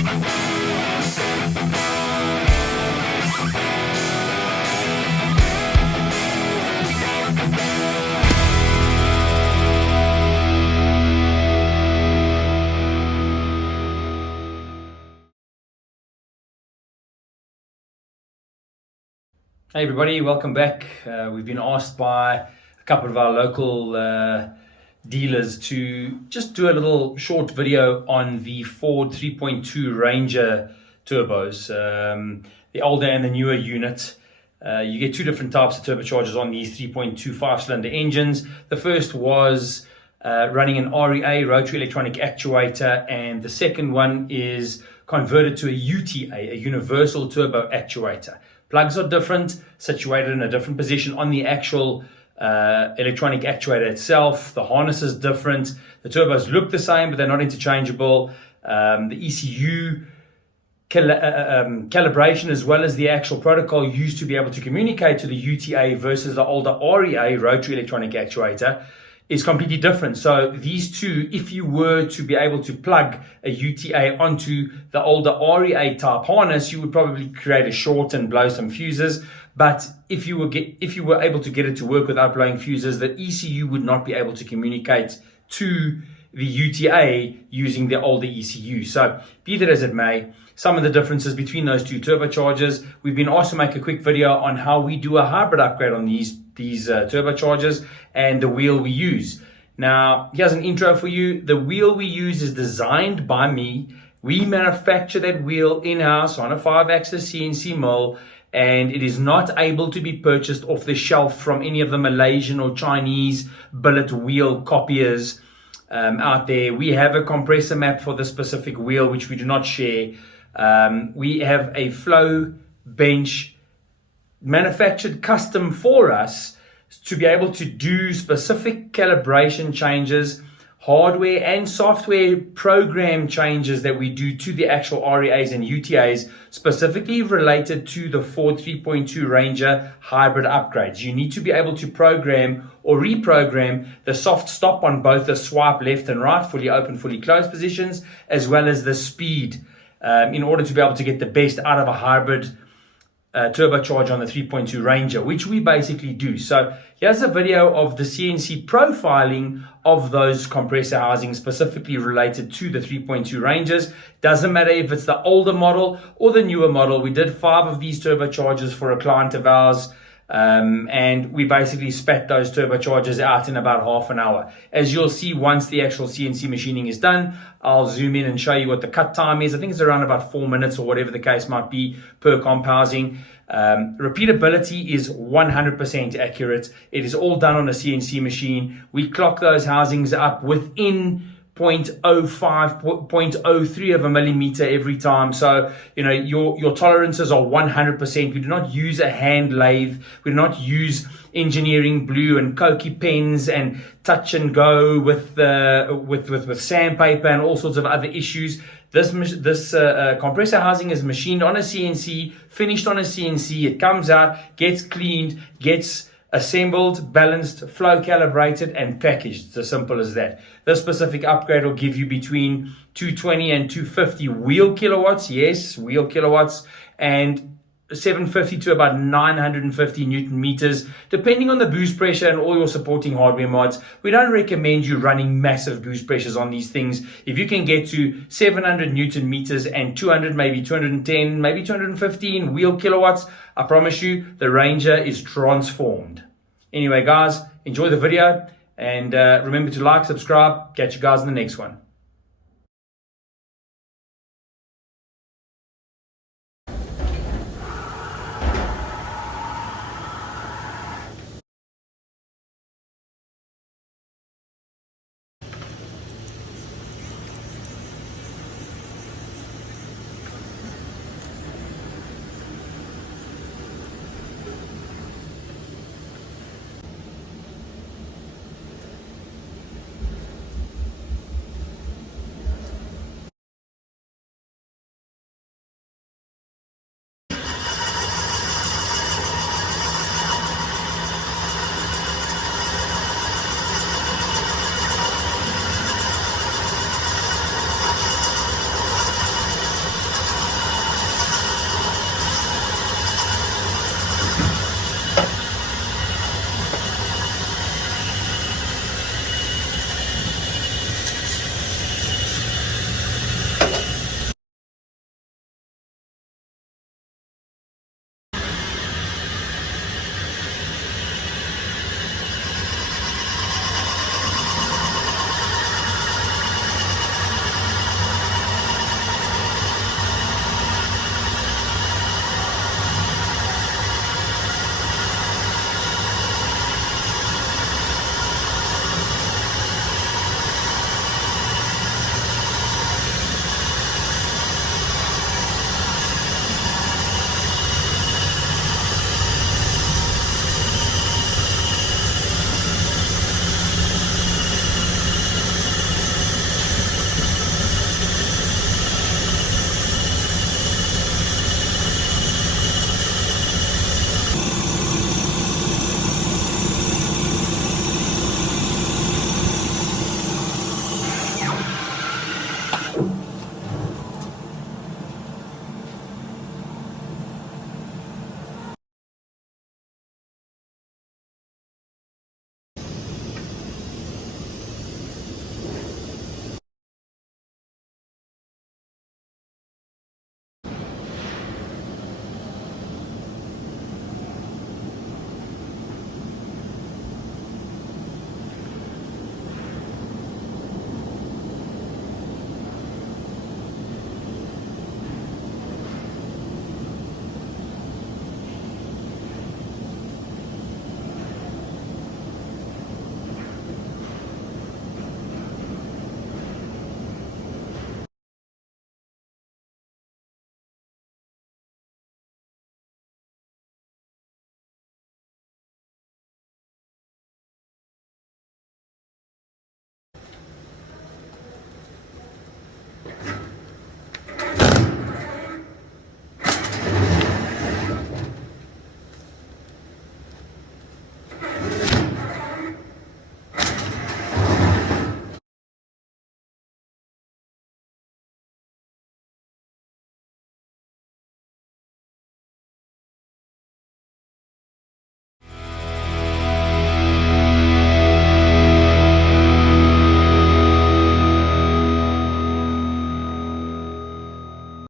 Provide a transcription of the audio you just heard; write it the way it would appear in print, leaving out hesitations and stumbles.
Hey everybody, welcome back. We've been asked by a couple of our local dealers to just do a little short video on the Ford 3.2 Ranger turbos, the older and the newer unit. You get two different types of turbochargers on these 3.2 5-cylinder engines. The first was running an REA, rotary electronic actuator, and the second one is converted to a UTA, a universal turbo actuator. Plugs are different, situated in a different position on the actual electronic actuator itself. The harness is different. The turbos look the same, but they're not interchangeable. The ECU calibration, as well as the actual protocol used to be able to communicate to the UTA versus the older REA, rotary electronic actuator, is completely different. So these two, if you were to be able to plug a UTA onto the older REA type harness, you would probably create a short and blow some fuses. But if you were able to get it to work without blowing fuses, the ECU would not be able to communicate to the UTA using the older ECU. So be that as it may, some of the differences between those two turbochargers. We've been asked to make a quick video on how we do a hybrid upgrade on these turbochargers and the wheel we use. Now, here's an intro for you. The wheel we use is designed by me. We manufacture that wheel in-house on a 5-axis CNC mill, and it is not able to be purchased off the shelf from any of the Malaysian or Chinese billet wheel copiers out there. We have a compressor map for the specific wheel, which we do not share. We have a flow bench manufactured custom for us to be able to do specific calibration changes, hardware and software program changes that we do to the actual REAs and UTAs, specifically related to the Ford 3.2 Ranger hybrid upgrades. You need to be able to program or reprogram the soft stop on both the swipe left and right, fully open, fully closed positions, as well as the speed, in order to be able to get the best out of a hybrid turbocharger on the 3.2 Ranger, which we basically do. So here's a video of the CNC profiling of those compressor housings specifically related to the 3.2 Rangers. Doesn't matter if it's the older model or the newer model. We did 5 of these turbochargers for a client of ours, and we basically spat those turbochargers out in about half an hour. As you'll see, once the actual CNC machining is done, I'll zoom in and show you what the cut time is. I think it's around about 4 minutes or whatever the case might be per comp housing. Repeatability is 100% accurate. It is all done on a CNC machine. We clock those housings up within 0.05, 0.03 of a millimeter every time. So, you know, your tolerances are 100%. We do not use a hand lathe. We do not use engineering glue and Koki pens and touch and go with sandpaper and all sorts of other issues. This compressor housing is machined on a CNC, finished on a CNC. It comes out, gets cleaned, gets assembled, balanced, flow calibrated, and packaged. It's as simple as that. This specific upgrade will give you between 220 and 250 wheel kilowatts. Yes, wheel kilowatts, and 750 to about 950 Newton meters, depending on the boost pressure and all your supporting hardware mods. We don't recommend you running massive boost pressures on these things. If you can get to 700 Newton meters and 200, maybe 210, maybe 215 wheel kilowatts, I promise you the Ranger is transformed. Anyway, guys, enjoy the video, and remember to like, subscribe. Catch you guys in the next one.